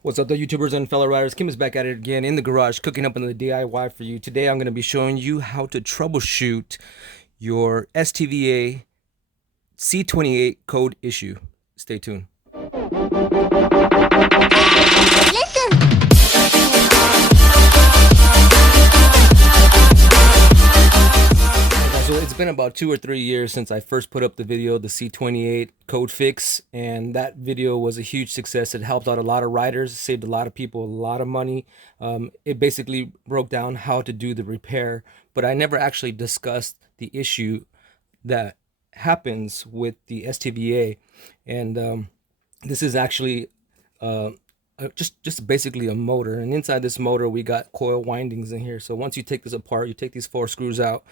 What's up, the YouTubers and fellow riders? Kim is back at it again in the garage, cooking up another DIY for you. Today, I'm going to be showing you how to troubleshoot your STVA C28 code issue. Stay tuned. So it's been about 2 or 3 years since I first put up the video, the C28 code fix, and that video was a huge success. It helped out a lot of riders, saved a lot of people a lot of money. It basically broke down how to do the repair, but I never actually discussed the issue that happens with the STVA. And this is actually just basically a motor, and inside this motor we got coil windings in here. So once you take this apart, you take these 4 screws out,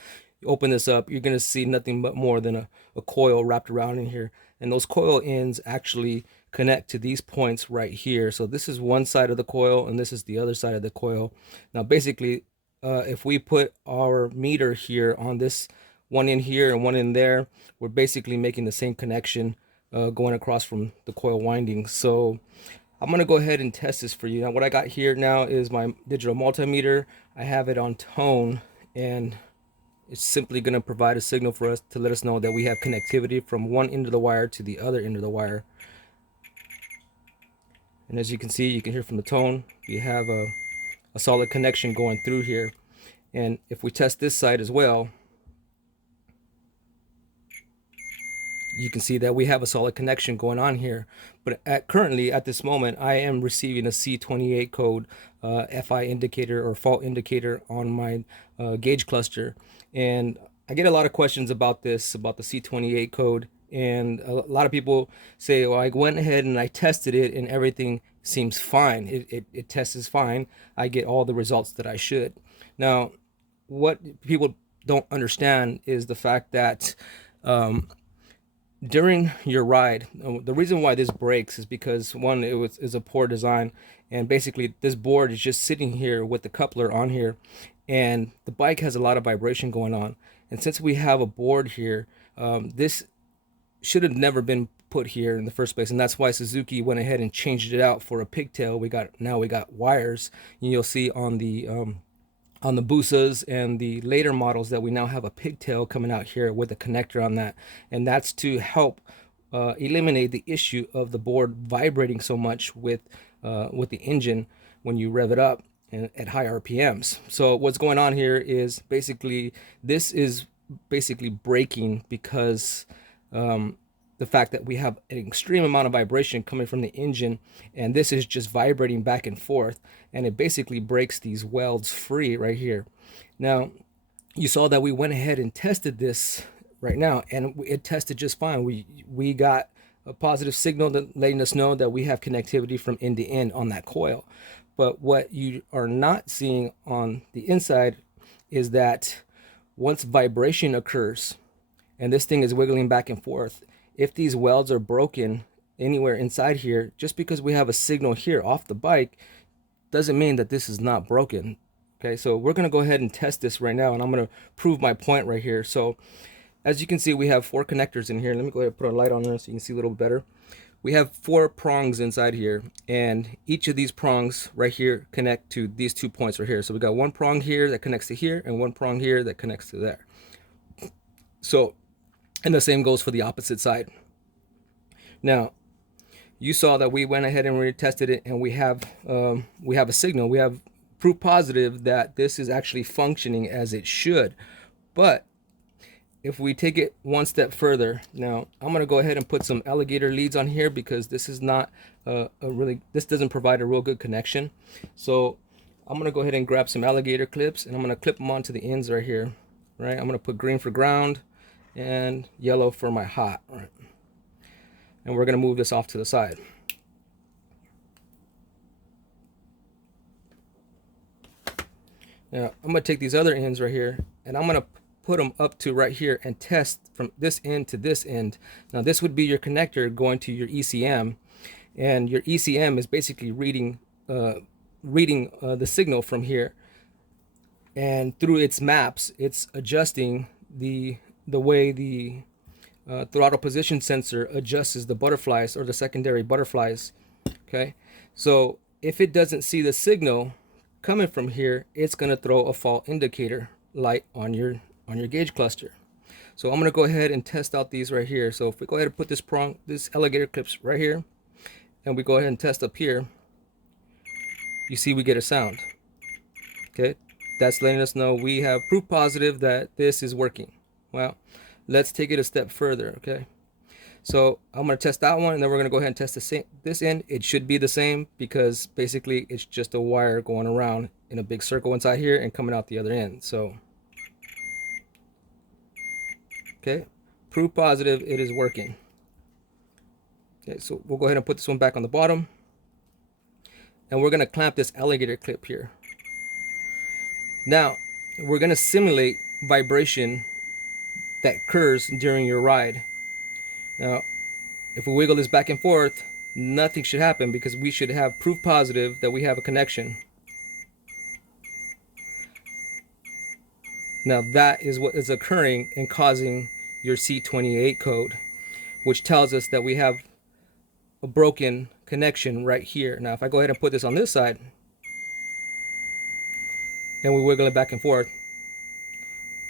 you open this up, you're going to see nothing but more than a coil wrapped around in here, and those coil ends actually connect to these points right here. So this is one side of the coil and this is the other side of the coil. Now basically, if we put our meter here on this one in here and one in there, we're basically making the same connection going across from the coil windings. So I'm going to go ahead and test this for you. Now what I got here now is my digital multimeter. I have it on tone, and it's simply going to provide a signal for us to let us know that we have connectivity from one end of the wire to the other end of the wire. And as you can see, you can hear from the tone, we have a solid connection going through here. And if we test this side as well, you can see that we have a solid connection going on here. But currently at this moment, I am receiving a C28 code FI indicator or fault indicator on my gauge cluster. And I get a lot of questions about this, about the C28 code. And a lot of people say, well, I went ahead and I tested it and everything seems fine. It tests fine. I get all the results that I should. Now, what people don't understand is the fact that during your ride, the reason why this breaks is because, one, is a poor design, and basically this board is just sitting here with the coupler on here, and the bike has a lot of vibration going on. And since we have a board here, this should have never been put here in the first place, and that's why Suzuki went ahead and changed it out for a pigtail. Now we got wires, and you'll see on the Busas and the later models that we now have a pigtail coming out here with a connector on that, and that's to help eliminate the issue of the board vibrating so much with the engine when you rev it up and at high RPMs. So what's going on here is basically this is basically breaking because the fact that we have an extreme amount of vibration coming from the engine, and this is just vibrating back and forth, and it basically breaks these welds free right here. Now you saw that we went ahead and tested this right now, and it tested just fine. We got a positive signal that letting us know that we have connectivity from end to end on that coil. But what you are not seeing on the inside is that once vibration occurs and this thing is wiggling back and forth, if these welds are broken anywhere inside here, just because we have a signal here off the bike doesn't mean that this is not broken. Okay, so we're going to go ahead and test this right now, and I'm going to prove my point right here. So as you can see, we have 4 connectors in here. Let me go ahead and put a light on there so you can see a little bit better. We have 4 prongs inside here, and each of these prongs right here connect to these 2 points right here. So we got one prong here that connects to here and one prong here that connects to there. So, and the same goes for the opposite side. Now you saw that we went ahead and retested it, and we have a signal. We have proof positive that this is actually functioning as it should. But if we take it one step further, now I'm going to go ahead and put some alligator leads on here because this is not this doesn't provide a real good connection. So I'm going to go ahead and grab some alligator clips, and I'm going to clip them onto the ends right here. Right, I'm going to put green for ground and yellow for my hot. Right, and we're going to move this off to the side. Now I'm going to take these other ends right here, and I'm going to put them up to right here and test from this end to this end. Now this would be your connector going to your ECM, and your ECM is basically reading the signal from here, and through its maps it's adjusting the way the throttle position sensor adjusts the butterflies or the secondary butterflies. Okay, so if it doesn't see the signal coming from here, it's going to throw a fault indicator light on your gauge cluster. So I'm going to go ahead and test out these right here. So if we go ahead and put this alligator clips right here, and we go ahead and test up here, you see we get a sound. Okay, that's letting us know we have proof positive that this is working. Well, let's take it a step further. Okay, so I'm going to test that one, and then we're going to go ahead and test this end. It should be the same, because basically it's just a wire going around in a big circle inside here and coming out the other end. So okay, proof positive, it is working. Okay, so we'll go ahead and put this one back on the bottom, and we're going to clamp this alligator clip here. Now we're going to simulate vibration that occurs during your ride. Now if we wiggle this back and forth, nothing should happen, because we should have proof positive that we have a connection. Now that is what is occurring and causing your C28 code, which tells us that we have a broken connection right here. Now if I go ahead and put this on this side and we wiggle it back and forth,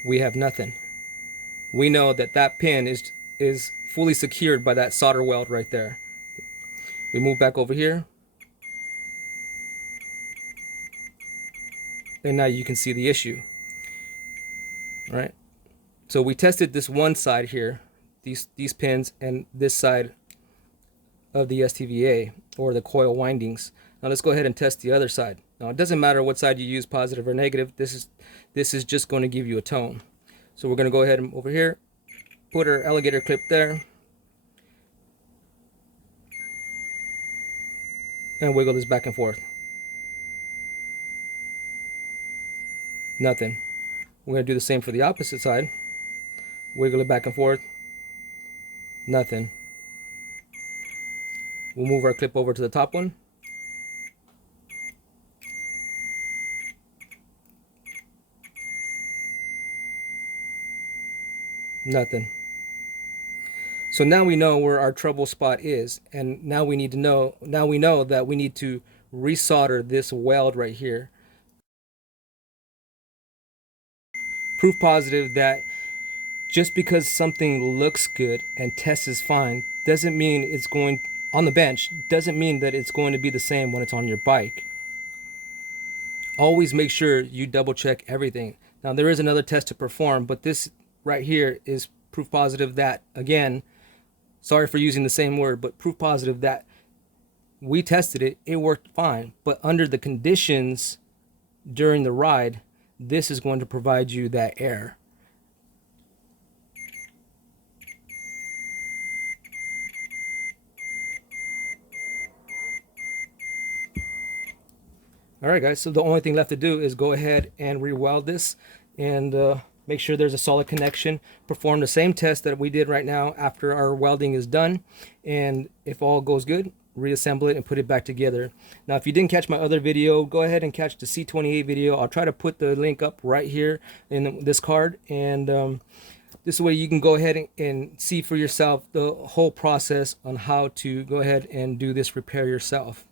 we have nothing. We know that that pin is fully secured by that solder weld right there. We move back over here, and now you can see the issue. All right, so we tested this one side here, these pins, and this side of the STVA, or the coil windings. Now let's go ahead and test the other side. Now it doesn't matter what side you use, positive or negative. This is just going to give you a tone. So we're going to go ahead and over here, put our alligator clip there, and wiggle this back and forth. Nothing. We're going to do the same for the opposite side. Wiggle it back and forth. Nothing. We'll move our clip over to the top one. Nothing. So now we know where our trouble spot is, and now we know that we need to resolder this weld right here. Proof positive that just because something looks good and tests is fine doesn't mean it's going on the bench, doesn't mean that it's going to be the same when it's on your bike. Always make sure you double check everything. Now there is another test to perform, but this right here is proof positive that, again, sorry for using the same word, but proof positive that we tested it, it worked fine. But under the conditions during the ride, this is going to provide you that error. All right, guys, so the only thing left to do is go ahead and re-weld this and make sure there's a solid connection. Perform the same test that we did right now after our welding is done, and if all goes good, reassemble it and put it back together. Now if you didn't catch my other video, go ahead and catch the C28 video. I'll try to put the link up right here in this card, and this way you can go ahead and see for yourself the whole process on how to go ahead and do this repair yourself.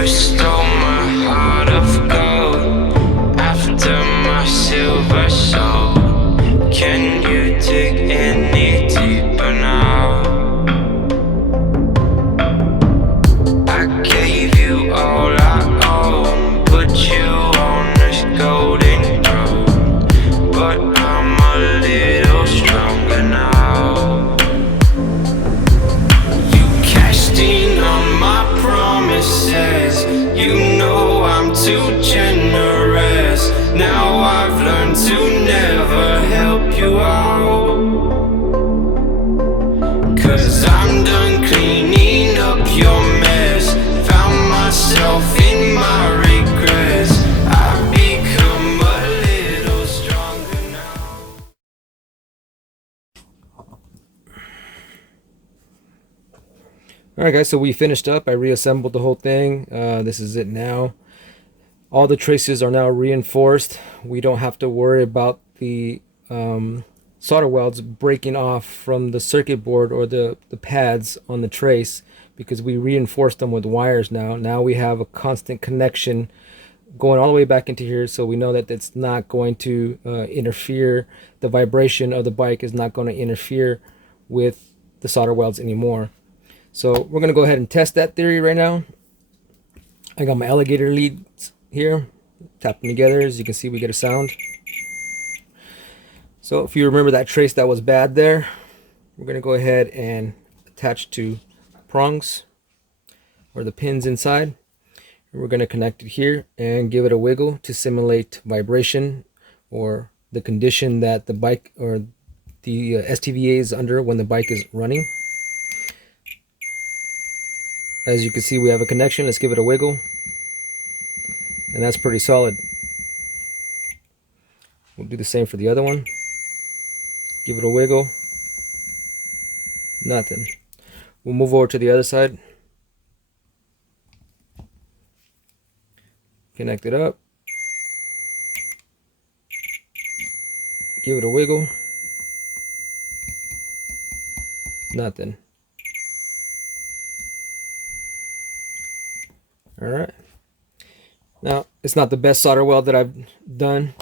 you stole my heart of gold after my silver soul. Can you dig any deeper now? I gave you all I own, put you on this golden throne, but I'm a little stronger now. You cashed in on my promises, you know I'm too generous. Now I've learned to never help you out, 'cause I'm done cleaning up your mess. Found myself in my regrets. I've become a little stronger now. Alright guys, so we finished up. I reassembled the whole thing. This is it now. All the traces are now reinforced. We don't have to worry about the solder welds breaking off from the circuit board or the pads on the trace, because we reinforced them with wires now. Now we have a constant connection going all the way back into here, so we know that it's not going to interfere. The vibration of the bike is not going to interfere with the solder welds anymore. So we're going to go ahead and test that theory right now. I got my alligator leads here, tap them together. As you can see, we get a sound. So if you remember that trace that was bad there, we're going to go ahead and attach to prongs or the pins inside. We're going to connect it here and give it a wiggle to simulate vibration or the condition that the bike or the STVA is under when the bike is running. As you can see, we have a connection. Let's give it a wiggle. And that's pretty solid. We'll do the same for the other one. Give it a wiggle. Nothing. We'll move over to the other side. Connect it up. Give it a wiggle. Nothing. Alright. Now, it's not the best solder weld that I've done,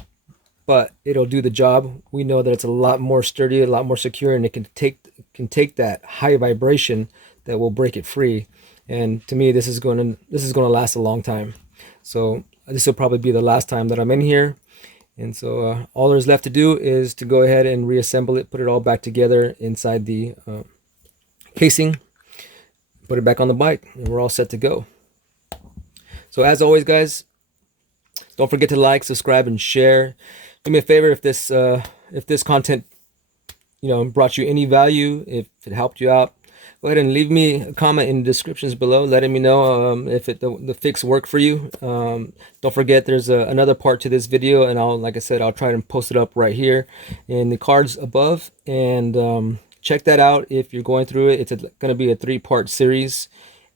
but it'll do the job. We know that it's a lot more sturdy, a lot more secure, and it can take that high vibration that will break it free. And to me, this is going to last a long time. So this will probably be the last time that I'm in here. And so all there's left to do is to go ahead and reassemble it, put it all back together inside the casing, put it back on the bike, and we're all set to go. So as always, guys, don't forget to like, subscribe, and share. Do me a favor, if this content, brought you any value, if it helped you out, go ahead and leave me a comment in the descriptions below, letting me know if the fix worked for you. Don't forget, there's another part to this video, and like I said, I'll try and post it up right here in the cards above. And check that out if you're going through it. It's going to be a 3-part series.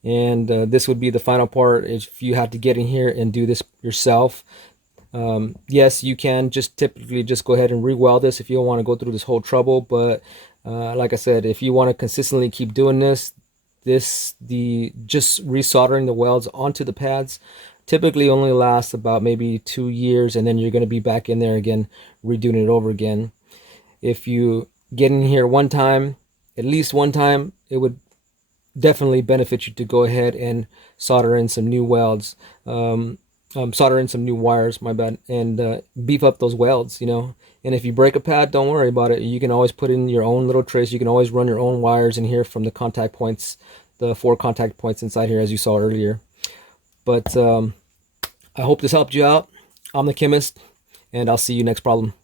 And this would be the final part if you have to get in here and do this yourself. Yes, you can typically just go ahead and re-weld this if you don't want to go through this whole trouble. But like I said, if you want to consistently keep doing this, just resoldering the welds onto the pads typically only lasts about maybe 2 years, and then you're going to be back in there again, redoing it over again. If you get in here one time, at least one time, it would definitely benefit you to go ahead and solder in some new welds, solder in some new wires, my bad, and beef up those welds, And if you break a pad, don't worry about it. You can always put in your own little trace. You can always run your own wires in here from the contact points, the 4 contact points inside here, as you saw earlier. But I hope this helped you out. I'm the chemist, and I'll see you next problem.